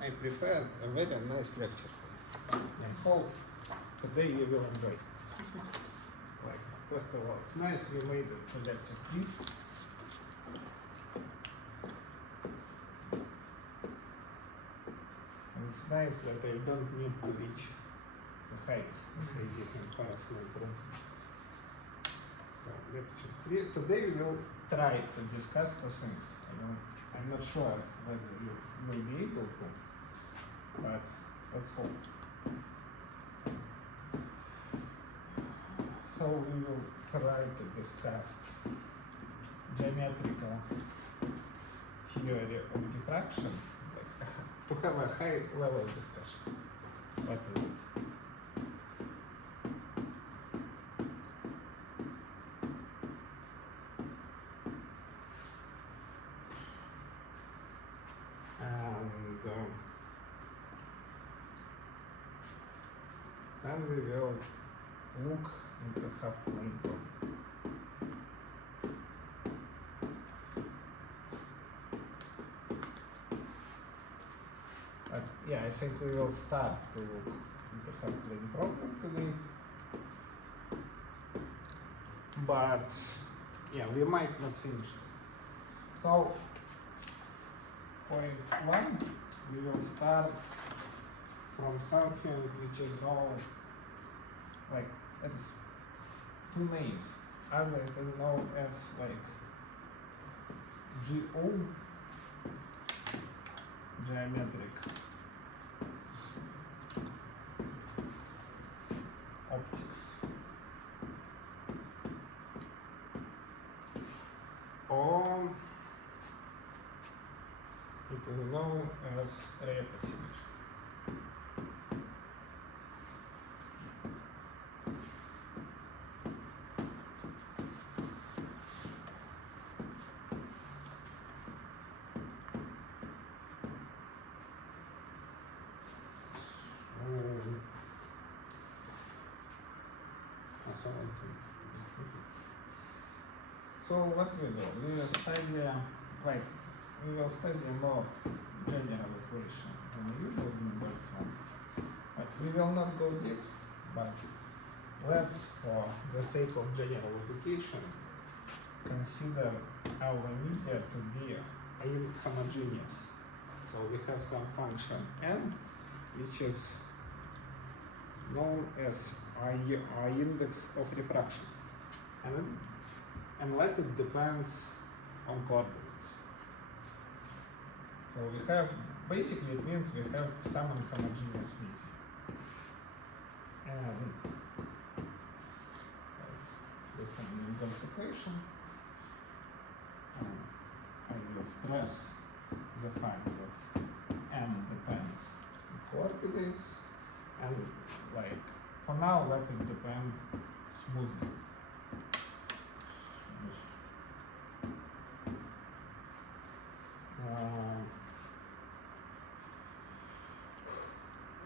I prepared a very nice lecture for you. I hope today you will enjoy. Like, first of all, it's nice we made it to lecture 3. And it's nice that I don't need to reach the heights as I did in Parasite room. So, lecture 3. Today we will try to discuss 2 things. I'm not sure whether you will be able to, but let's hope. So we will try to discuss geometrical theory of diffraction, like, to have a high level discussion. What is it? Then we will look into half-plane problem. But yeah, I think we will start to look into half-plane problem today. But yeah, we might not finish it. So, point 1, we will start from something which is known, like, it is 2 names. Either it is known as like GO, geometric optics, or it is known as approximation. So what we do? We will study more general equation than usual in grade 1. But we will not go deep, but let's, for the sake of general application, consider our media to be homogeneous. So we have some function n, which is known as our index of refraction, and let it depends on coordinates. So we have, basically it means we have some inhomogeneous media. And this is an inverse equation. I will stress the fact that n depends on coordinates, and like, for now let it depend smoothly.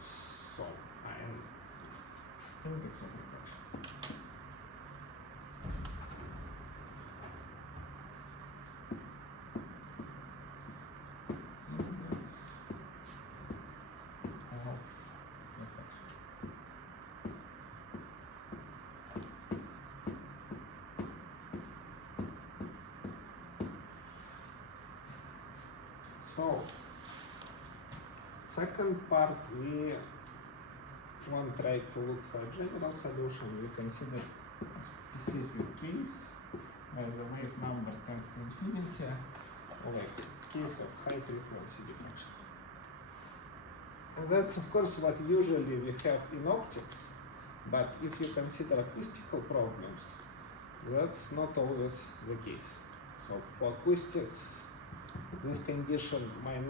So I am index of refraction. So, second part, we won't try to look for a general solution. We consider a specific case where the wave number tends to infinity, or like case of high frequency diffraction. And that's of course what usually we have in optics, but if you consider acoustical problems, that's not always the case. So for acoustics, this condition might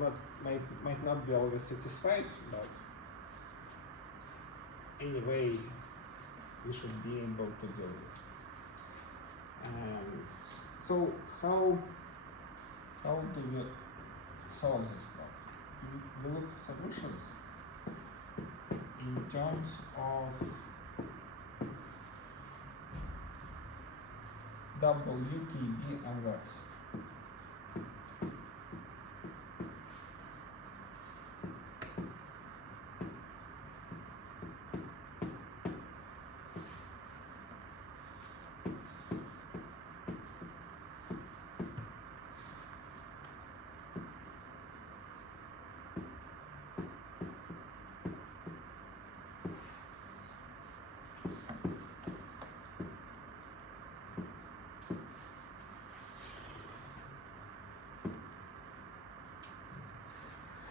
not be always satisfied, but anyway, we should be able to deal with it. And so how do we solve this problem? We look for solutions in terms of WKB ansatz.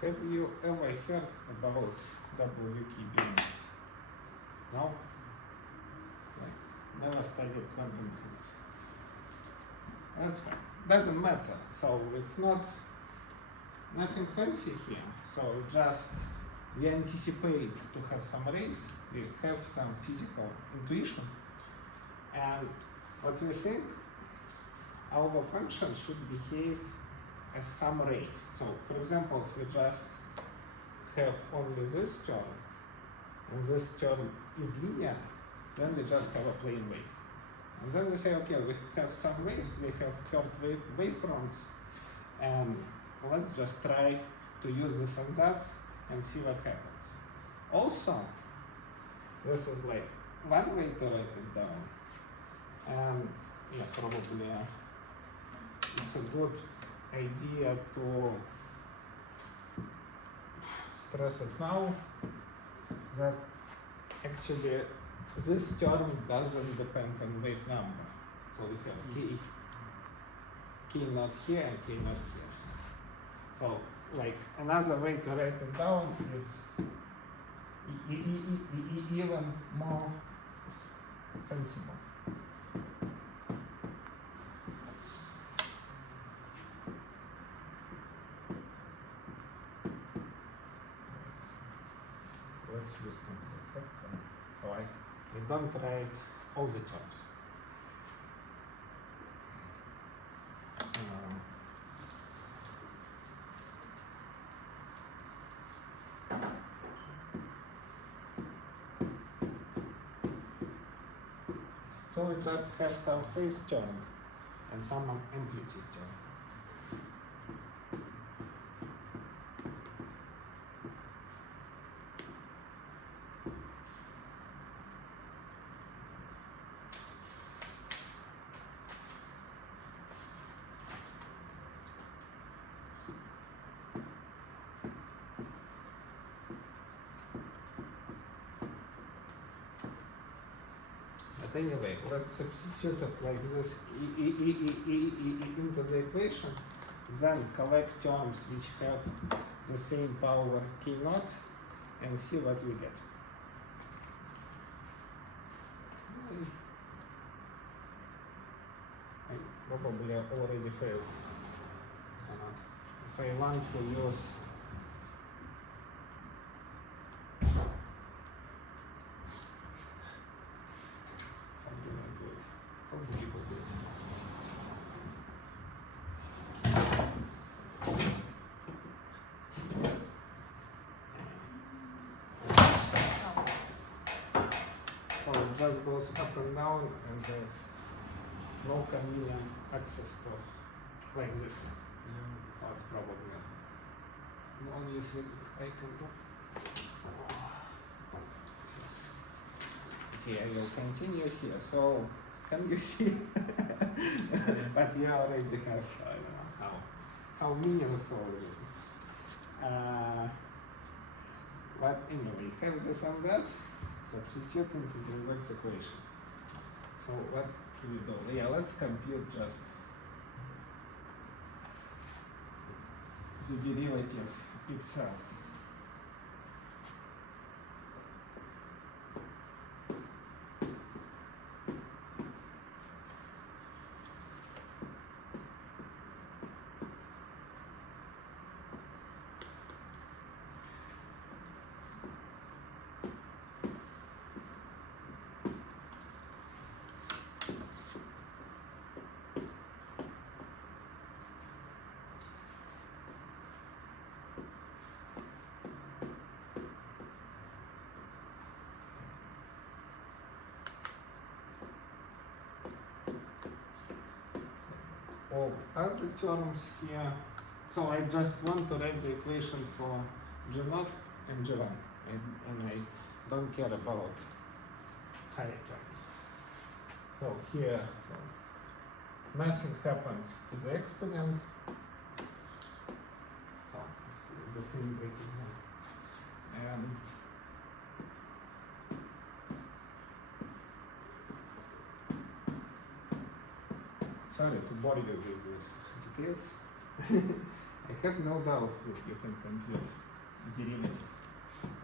Have you ever heard about WK beams? No? Like, never studied quantum mechanics. That's fine. Doesn't matter. So it's not nothing fancy here. So just we anticipate to have some rays, we have some physical intuition, and what we think our function should behave as some ray. So for example, if we just have only this term, and this term is linear, then we just have a plane wave. And then we say, okay, we have some waves, they have curved wavefronts, and let's just try to use this ansatz and see what happens. Also, this is like one way to write it down, and yeah, probably it's a good idea to stress it now that actually this term doesn't depend on wave number. So we have k not here and k not here. So like another way to write it down is even more sensible. Let's use the exact one. So I don't write all the terms. So we just have some phase term and some amplitude term. But anyway, let's substitute it like this into the equation, then collect terms which have the same power k naught and see what we get. I probably already failed. If I want to use just goes up and down, and there's no convenient access to like this. So it's probably the only thing I can do. Yes. Okay, I will continue here. So can you see? But you already have, I don't know how meaningful is it. But anyway, have this and that. Substitute into the inverse equation. So what do we do? Yeah, let's compute just the derivative itself. All other terms here. So I just want to write the equation for G0 and G1, and I don't care about higher terms. So here, nothing happens to the exponent. Oh, it's the same bracket here. And sorry to bore you with these details. I have no doubts that you can compute derivative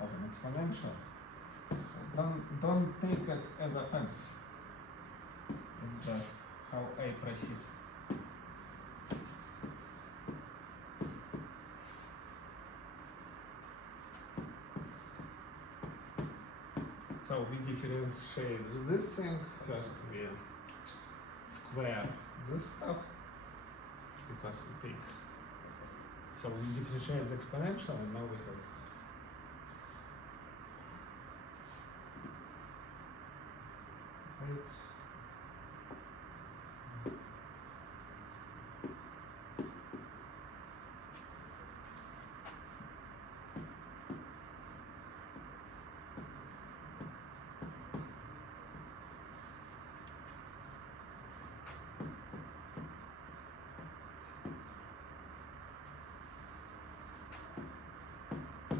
of an exponential. Don't take it as offense. It's just how I proceed. So we differentiate this thing. First we square this stuff because we take. So we differentiate the exponential and now we have this. It's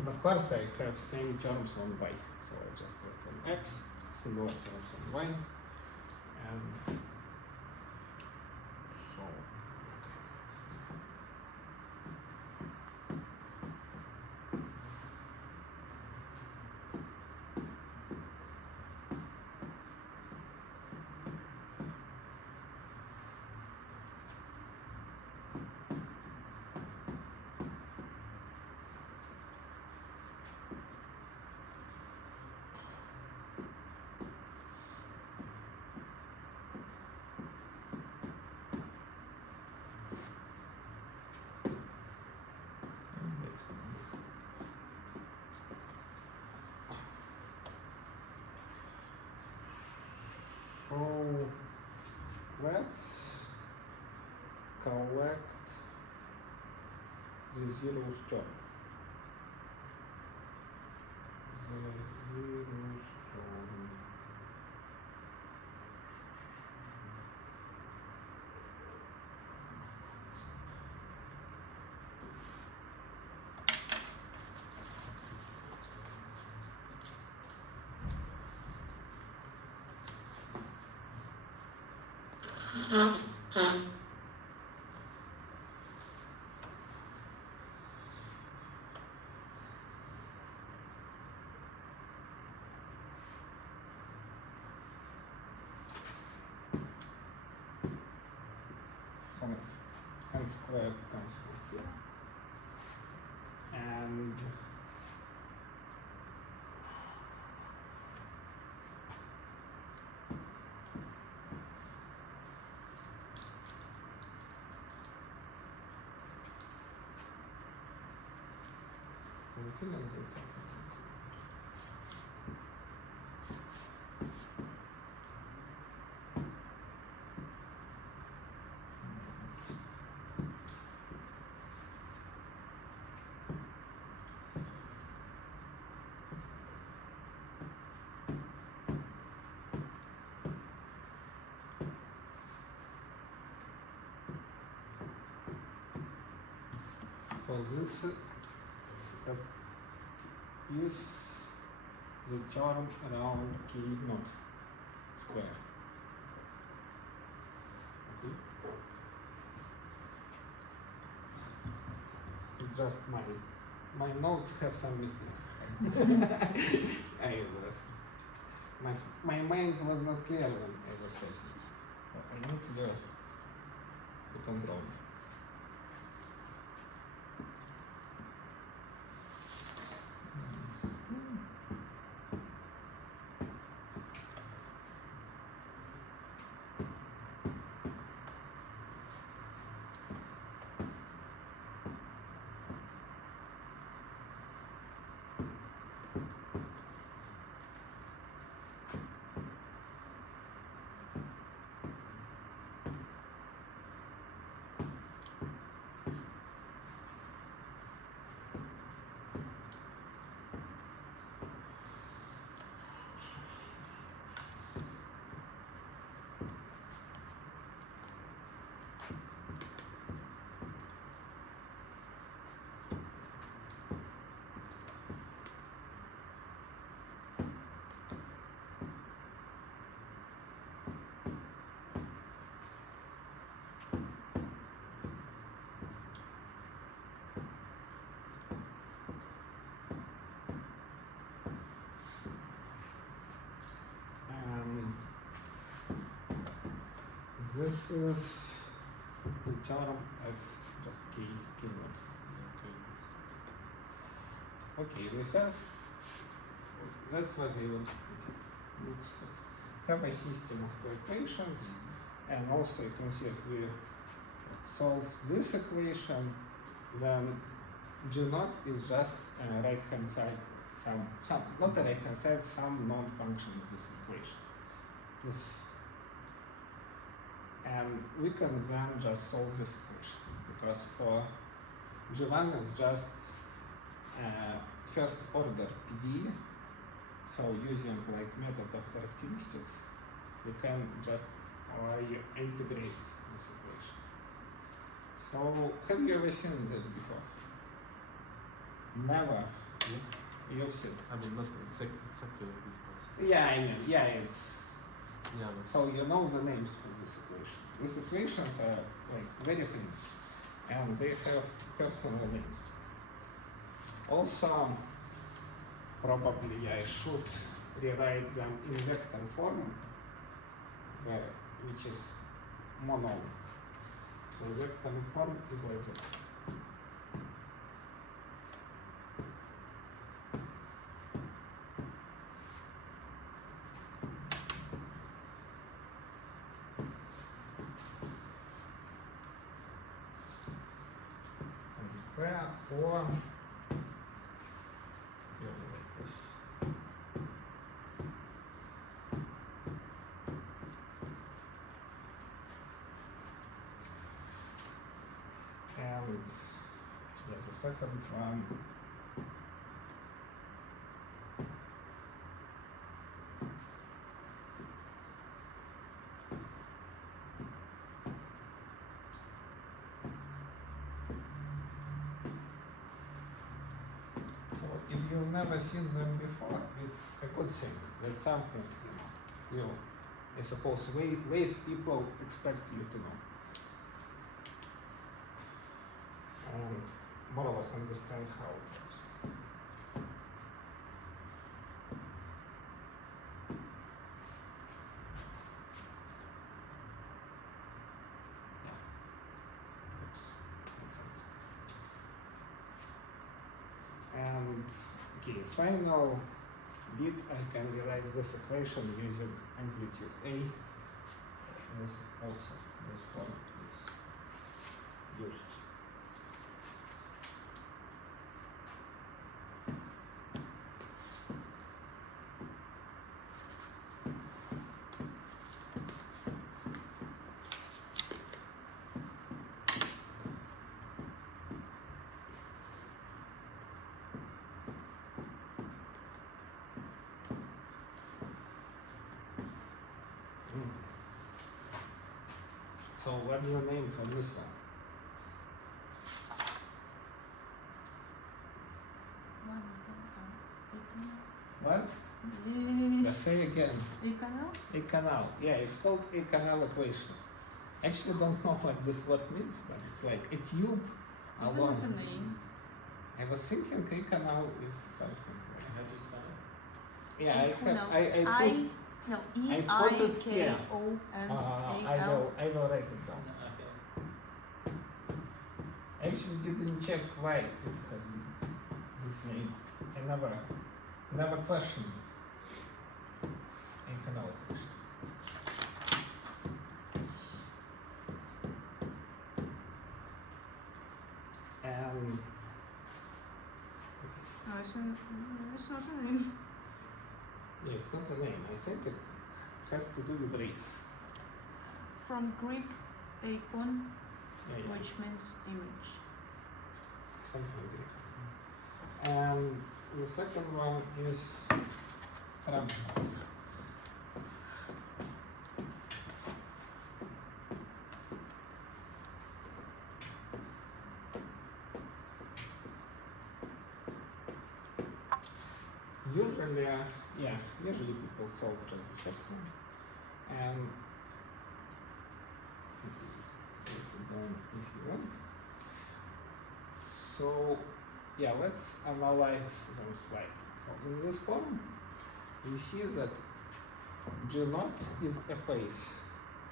of course, I have same terms on y, so I just write on x, similar terms on y, and so. So let's collect the zeros term. The zeros term. And square comes from here. And I'm feeling that something. So this is the term around k naught square. Okay. It's just my notes have some mistakes. My mind was not clear when I was writing. So I need to go to control. this is the term at just k naught. Okay, we have, that's what I want to looks like. Have a system of two equations, and also you can see if we solve this equation, then G naught is just right hand side, some not the right hand side, some known function in this equation. This, and we can then just solve this equation, because for G1 it's just first order PDE, so using like method of characteristics, we can just integrate this equation. So have you ever seen this before? Never. You've seen. I mean, not exactly like this, but Yeah, I mean, yeah, it's. yeah. That's So you know the names for these equations. These equations are like very famous, and they have personal names. Also, probably I should rewrite them in vector form, which is mono. So vector form is like this. And square or like this. And yeah, the second one. So if you've never seen them before, it's a good thing. That's something you I suppose wave people expect you to know. And more or less understand how it works. Yeah, makes sense. And okay, final bit, I can rewrite this equation using amplitude A. This also this form is used. So what's the name for this one? What? Let's say again. A-canal? A canal. Yeah, it's called a canal equation. Actually, don't know what this word means, but it's like a tube Isn't along. it a name? I was thinking a canal is something like. how do you spell it? Yeah, I have. No, I put. no, I've put it here. E-I-K-O-N-A-L. I will write it down. Okay. I actually didn't check why it has this name. I never questioned it. A canal equation. And No, it's not a name. yeah, it's not a name. I think it has to do with race. From Greek, eikon, Yeah. which means image. Something Greek. And the second one is random. Usually people solve just the first one. And write it down if you want. So yeah, let's analyze them slightly. So in this form, we see that G naught is a phase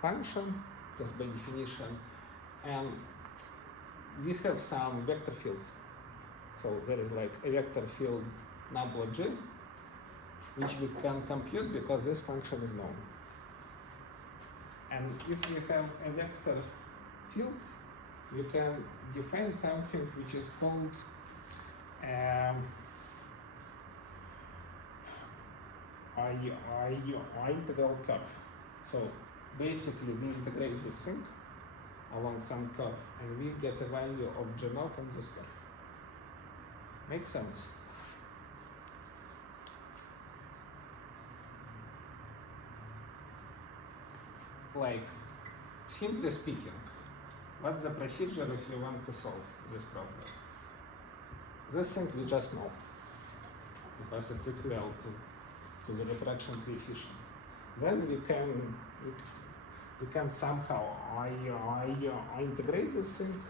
function just by definition. And we have some vector fields. So there is like a vector field nabla G, which we can compute because this function is known. And if we have a vector field, we can define something which is called integral curve. So basically we integrate this thing along some curve and we get a value of G naught on this curve. Makes sense? Like, simply speaking, what's the procedure if you want to solve this problem? This thing we just know, because it's equal to the diffraction coefficient. Then we can somehow integrate this thing,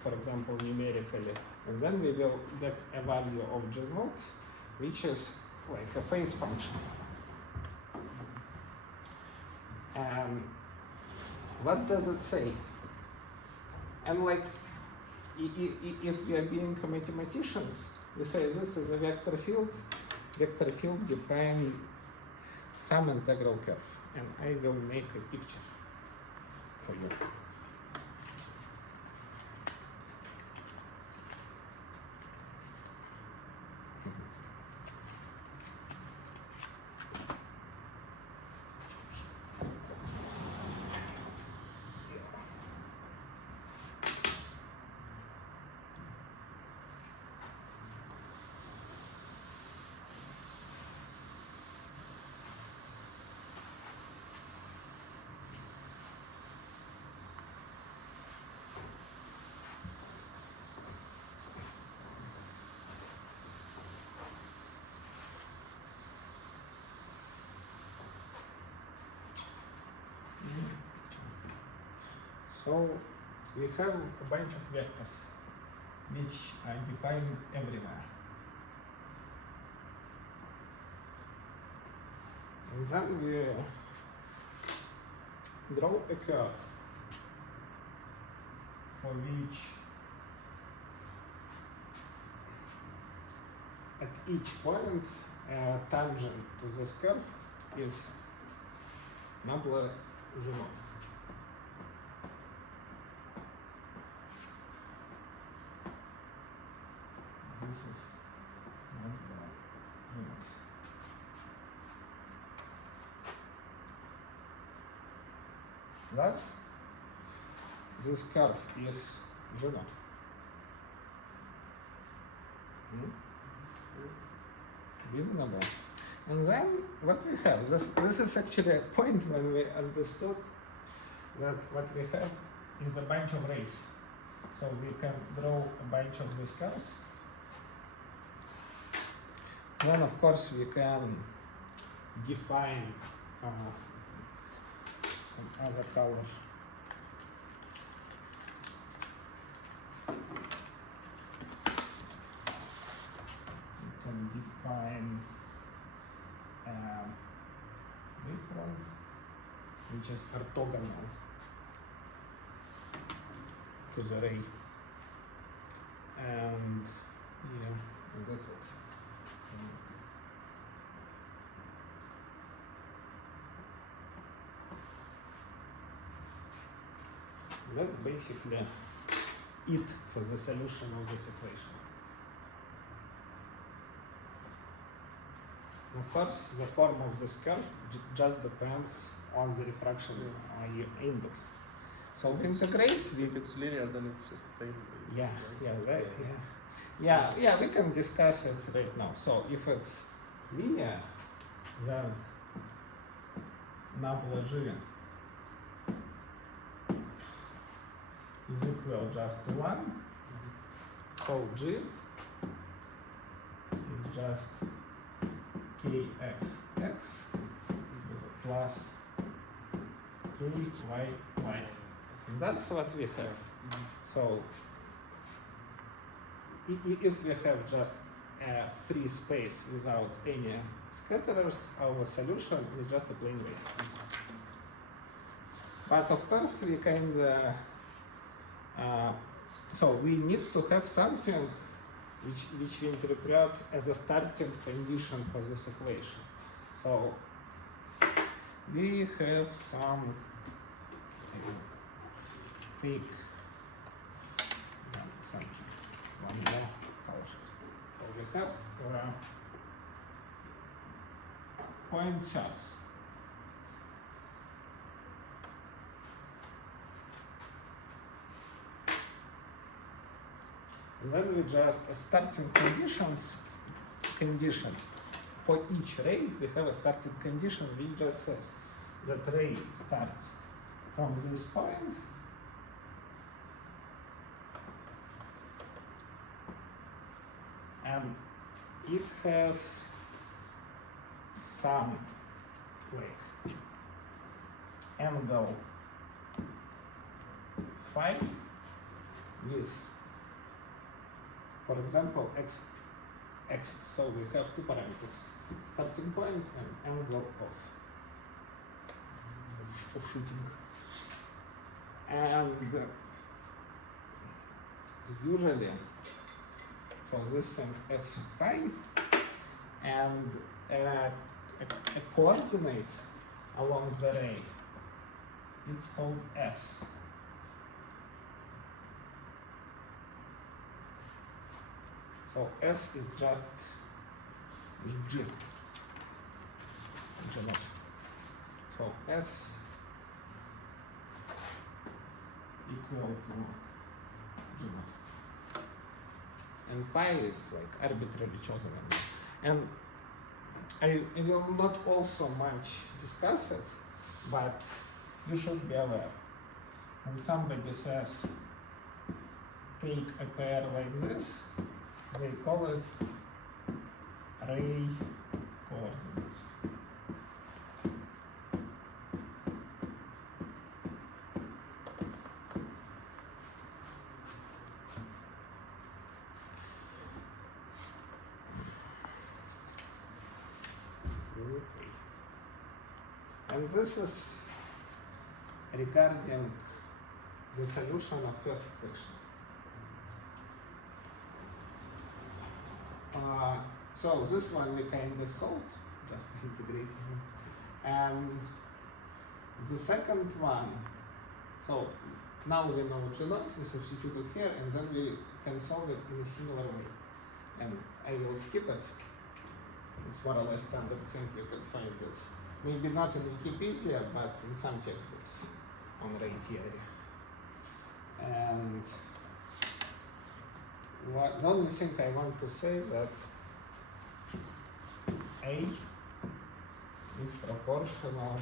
for example, numerically, and then we will get a value of G naught, which is like a phase function. And what does it say? And like, if we are being mathematicians, we say this is a vector field. Vector field define some integral curve, and I will make a picture for you. So we have a bunch of vectors which are defined everywhere. And then we draw a curve for which at each point tangent to this curve is nabla G naught. This is nabla G naught. Thus, this curve is G naught. Reasonable. And then what we have, this is actually a point when we understood that what we have is a bunch of rays. So we can draw a bunch of these curves. Then of course we can define some other colors. We can define wavefront, which is orthogonal to the ray, and yeah, and that's it. That's basically it for the solution of this equation. Of course, the form of this curve just depends on the diffraction index. So we integrate. If it's linear, then it's just plain. Yeah, we can discuss it right now. So if it's linear, then nabla G is equal just to 1. So G is just kxx plus kyy. And that's what we have. So if we have just a free space without any scatterers, our solution is just a plane wave. But of course we so we need to have something which we interpret as a starting condition for this equation. So we have some, take something, one more color. So we have point source. And then we just starting condition for each ray. We have a starting condition which just says that ray starts from this point and it has some like angle phi with, for example, x axis. So we have two parameters: starting point and angle of shooting. And usually for this thing s phi and a coordinate along the ray, it's called s. So s is just g. So s equal to g naught. And phi is like arbitrarily chosen. And I will not also much discuss it, but you should be aware. When somebody says take a pair like this, they call it ray coordinates. Okay. And this is regarding the solution of first equation. So this one we kind of solved just by integrating. And the second one, so now we know G naught, we substitute it here, and then we can solve it in a similar way. And I will skip it. It's more or less standard thing, you can find it. Maybe not in Wikipedia, but in some textbooks on ray theory. And the only thing I want to say is that A is proportional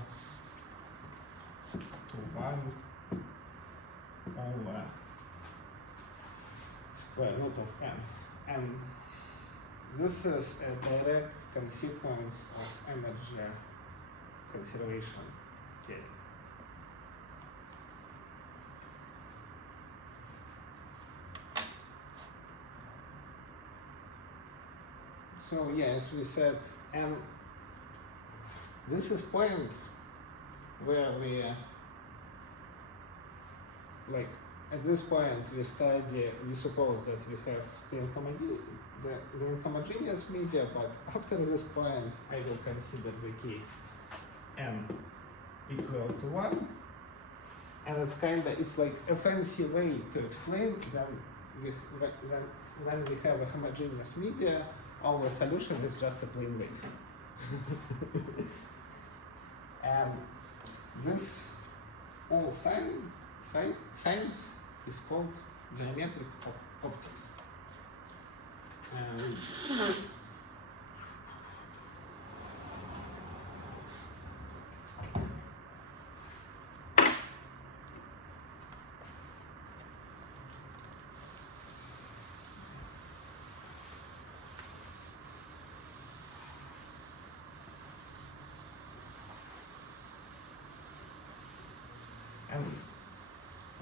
to 1 over square root of n. And this is a direct consequence of energy conservation theory. So yeah, as we said, and this is point where we like at this point we suppose that we have the inhomogeneous media, but after this point I will consider the case n equal to 1, and it's like a fancy way to explain when we have a homogeneous media, our solution is just a plane wave. And this all science is called geometric optics. And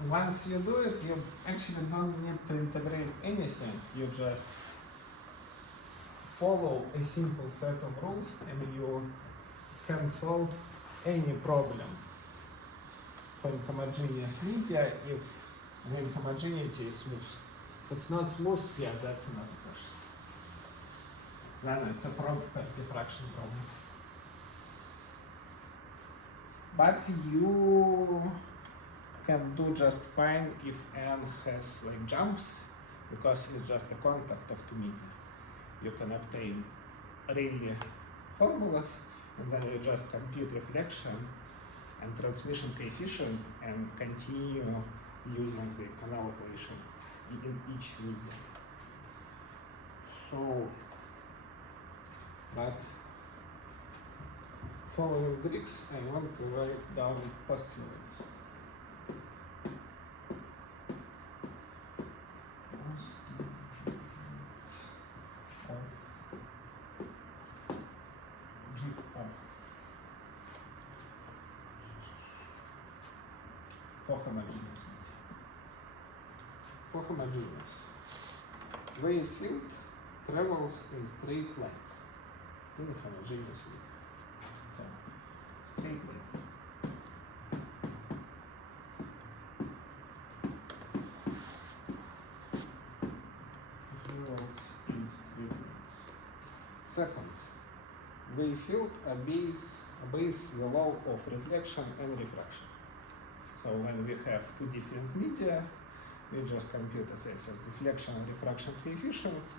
once you do it, you actually don't need to integrate anything. You just follow a simple set of rules and you can solve any problem for inhomogeneous media if the inhomogeneity is smooth. If it's not smooth, yeah, that's another question. Then it's a proper diffraction problem. But you can do just fine if n has like jumps, because it's just a contact of two media. You can obtain Rayleigh formulas, and then you just compute reflection and transmission coefficient and continue using the canonical equation in each media. So, but following Greeks, I want to write down postulates. For homogeneous media. For homogeneous, wave field travels in straight lines in homogeneous media. So, straight lines. Travels in straight lines. Second, wave field obeys the law of reflection and refraction. So when we have two different media, we just compute, as I said, reflection and refraction coefficients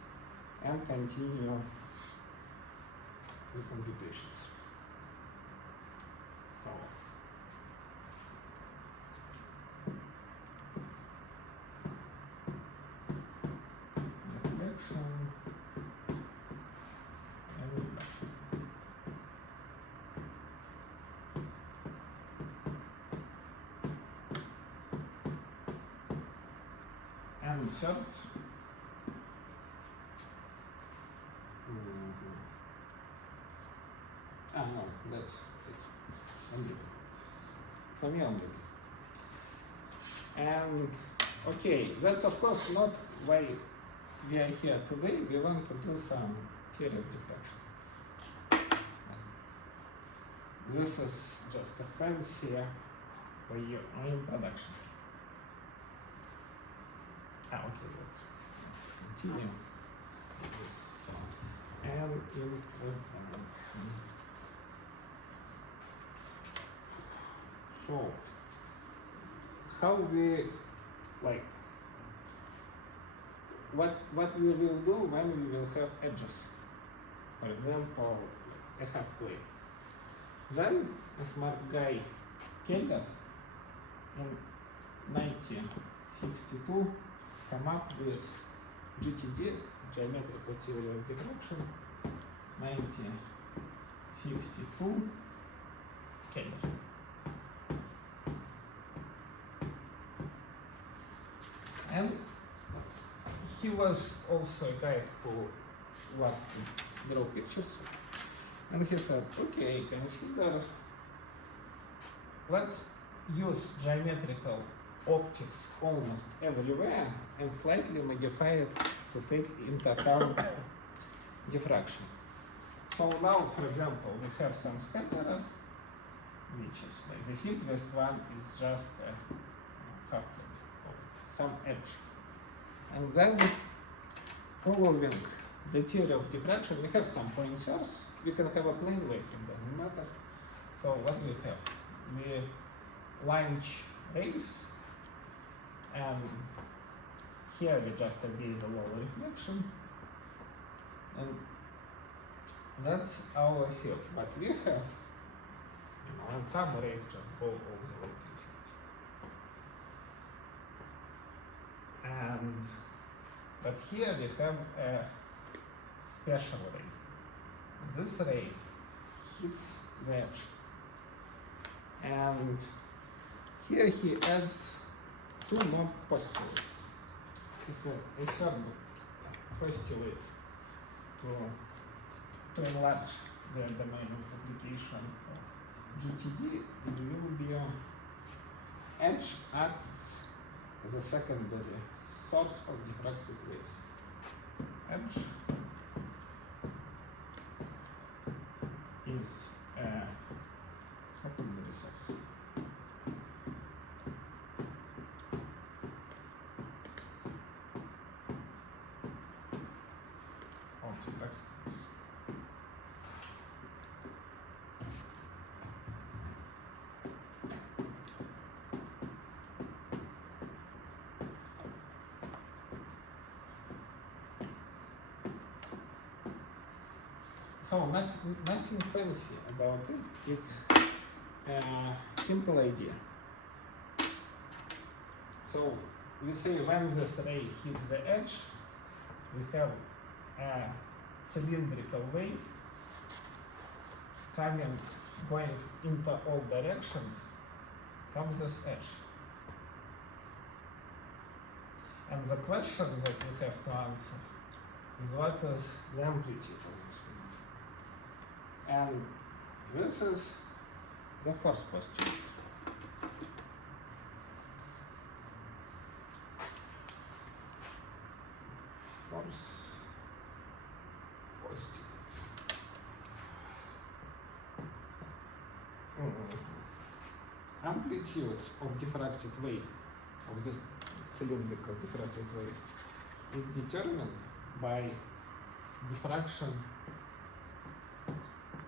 and continue the computations. So reflection and refraction. And third, no, that's it. Only. For me only. And okay, that's of course not why we are here today. We want to do some theory of diffraction. This is just a fancy for your introduction. Okay, let's continue with this. And introduction. So, how we like what we will do when we will have edges? For example, I have play. Then a smart guy Keller in 1962 come up with GTD, geometrical theory of diffraction, 1962 Keller. And he was also a guy who loved to draw pictures. And he said, okay, consider, let's use geometrical optics almost everywhere and slightly modify it to take into account diffraction. So now, for example, we have some scatterer, which is like the simplest one is just a half plane, or some edge. And then, following the theory of diffraction, we have some point source. We can have a plane wave, it doesn't matter. So what we have? We launch rays, and here we just obey the law of reflection, and that's our field. But we have, and some rays just go all the way to infinity. But here we have a special ray. This ray hits the edge. And here he adds two more postulates. It's a third postulate to enlarge the domain of application of GTD. It will be edge acts as a secondary source of diffracted waves. Edge is a secondary source. So nothing fancy about it. It's a simple idea. So we say when this ray hits the edge, we have a cylindrical wave going into all directions from this edge. And the question that we have to answer is what is the amplitude of this wave? And this is the first postulate. Amplitude of diffracted wave, of this cylindrical diffracted wave, is determined by diffraction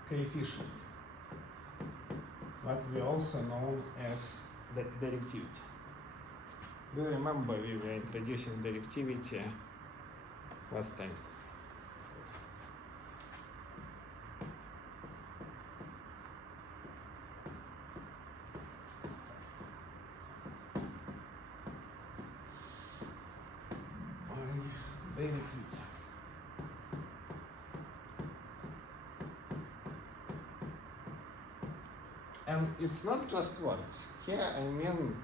coefficient, what we also know as the directivity. Do you remember we were introducing directivity last time? And it's not just words. Here I mean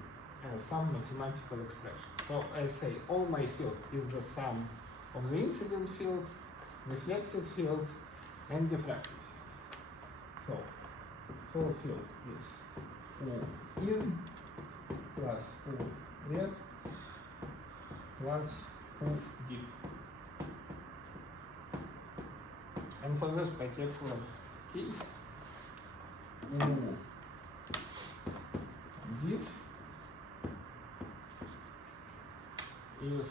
some mathematical expression. So I say all my field is the sum of the incident field, reflected field, and diffracted field. So whole field is U in plus U ref plus U diff. And for this particular case, U diff is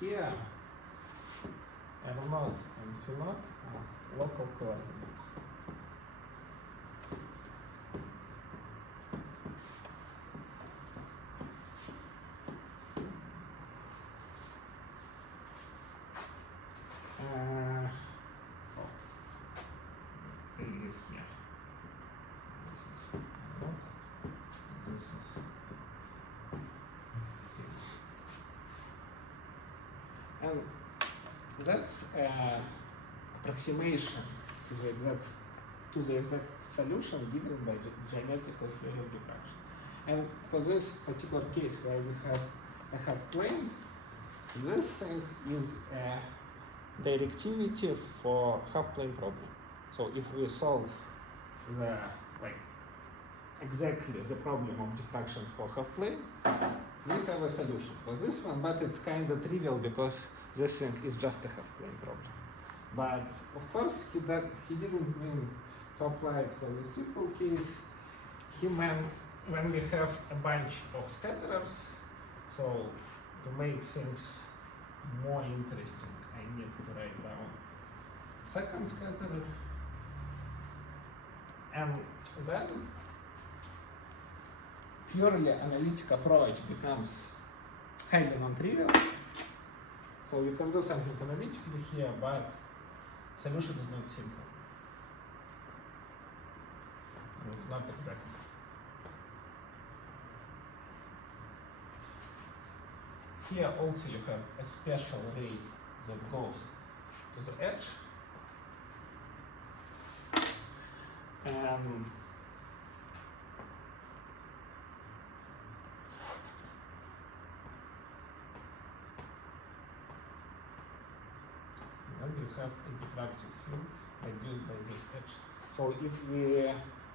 here R0 and Phi0 are local coordinates. They live here. This is R0, this is Phi0. And that's approximation to the exact solution given by geometrical theory of diffraction. And for this particular case where we have a half plane, this thing is a directivity for half plane problem. So if we solve the exactly the problem of diffraction for half plane, we have a solution for this one, but it's kind of trivial because this thing is just a half plane problem. But of course he didn't mean to apply it for the simple case. He meant when we have a bunch of scatterers, so to make things more interesting I need to write down second scatterer, and then purely analytic approach becomes highly non-trivial. So you can do something analytically here, but solution is not simple. And it's not exact. Here also you have a special ray that goes to the edge. And then you have a diffractive field produced by this edge. So if we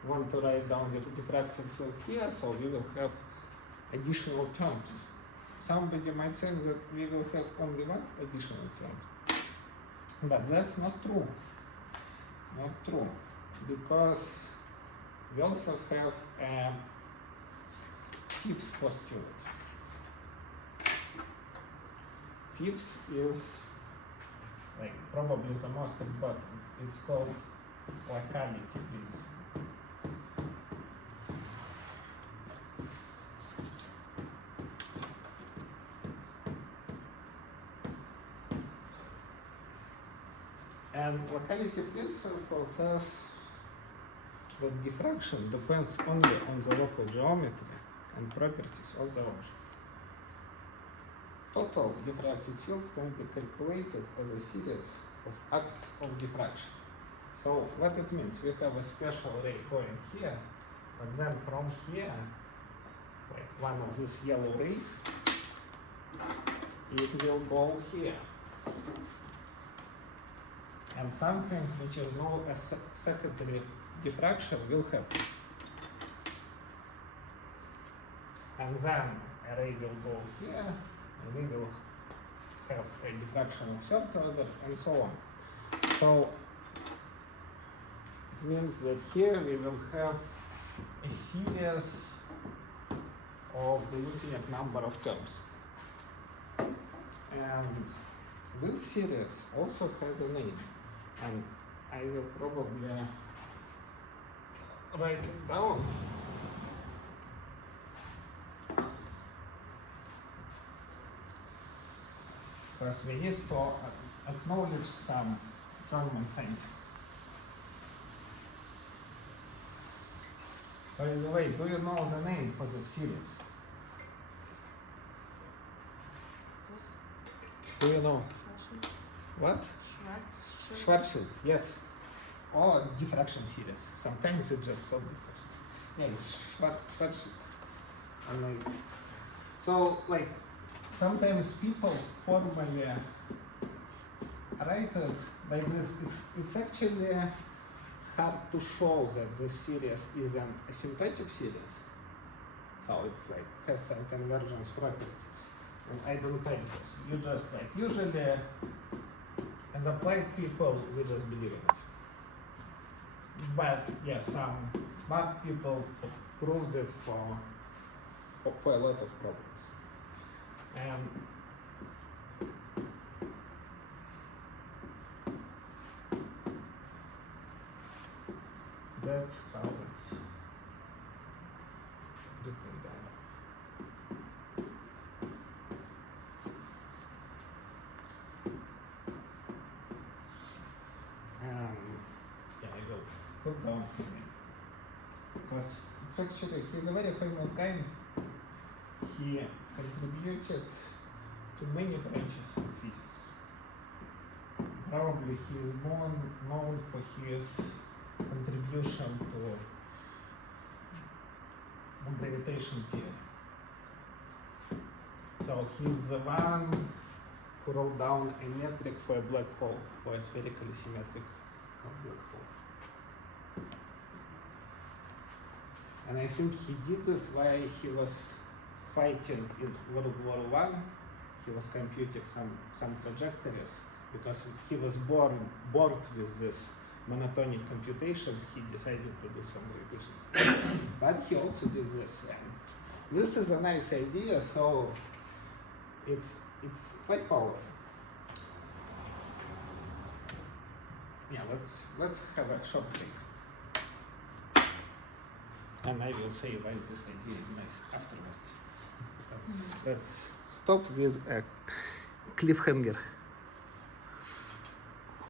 want to write down the diffractive field here, so we will have additional terms. Somebody might think that we will have only one additional term, But that's not true. Not true. Because we also have a fifth postulate. Fifth is like probably the most important. It's called locality principle. And locality principle says that diffraction depends only on the local geometry and properties of the object. Total diffracted field can be calculated as a series of acts of diffraction. So what it means, we have a special ray going here, but then from here, like one of these yellow rays, it will go here. And something which is known as secondary diffraction will happen. And then a ray will go here, and we will have a diffraction of third order, and so on. So it means that here we will have a series of the infinite number of terms. And this series also has a name, and I will probably write it down. Because we need to acknowledge some German scientists. By the way, do you know the name for the series? Do you know? What? Schwarzschild, yes. Or diffraction series. Sometimes it's just called diffraction. Yeah, it's Schwarzschild. So, like, sometimes people formally write it like this. It's actually hard to show that this series is an asymptotic series. So it's like has some convergence properties. And I don't type this. You just like usually as applied people we just believe in it. But yeah, some smart people proved it for a lot of problems. And that's how it's written down. Yeah, I will put down his name. Because it's actually, he's a very famous guy. He contributed to many branches of physics. Probably he is more known for his contribution to gravitation theory. So he's the one who wrote down a metric for a black hole, for a spherically symmetric black hole. And I think he did it while he was fighting in World War I. He was computing some trajectories because he was bored with this monotonic computations. He decided to do some revisions. But he also did this. And this is a nice idea, so it's quite powerful. Yeah, let's have a short break. And I will say why this idea is nice afterwards. Let's stop with a cliffhanger.